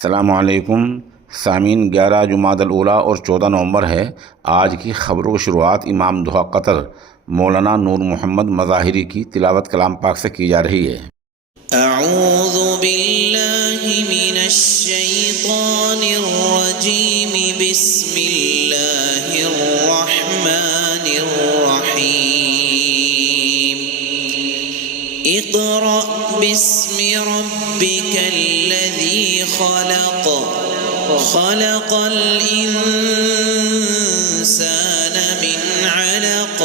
अस्सलामुअलैकुम सामीन। 11 जुमादल ऊला और 14 नवंबर है। आज की ख़बरों की शुरुआत इमाम दुआ क़तर मौलाना नूर मोहम्मद मज़ाहिरी की तिलावत कलाम पाक से की जा रही है। अऊज़ु बिल्लाहि मिनश शैतानिर रजीम, बिस्मिल्लाहिर रहमानिर रहीम। इक़रा बिस्मि रब्बिकल्लज़ी खलक़, खलक़ल इंसान मिन अलक़।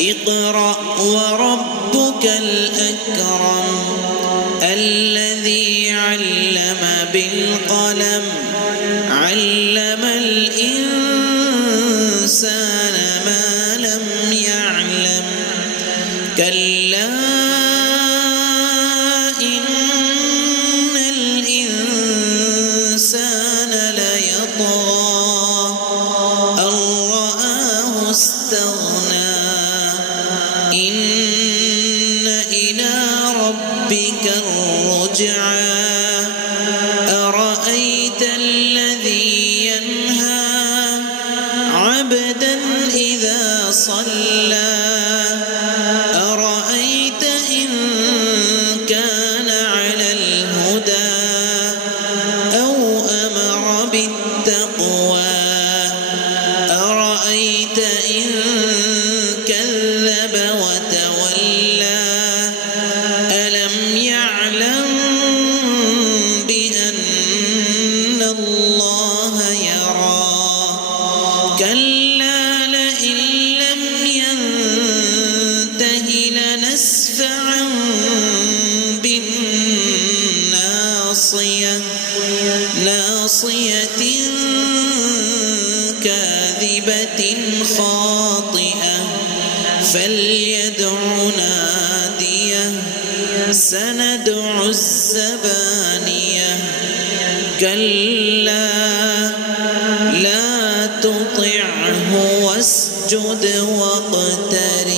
इक़रा व रब्बुकल अकरम, الذي علم بالقلم، علم الإنسان ما لم يعلم. كلا إن الإنسان ليطغى أن رآه استغنى. إن إلى ربك الرجعى. أرأيت الذي ينهى عبدا إذا صلى. أرأيت إن كان على الهدى أو أمر بالتقوى. أرأيت إن كذب وتولى. ألم يعلم بأن الله يرى. كلا لئن لم ينته لنسفعا بالناصية، ناصية كاذبة خاطئة. فليدع ناديه، سندع الزبانية. كلا لا تطعه واسجد واقترب.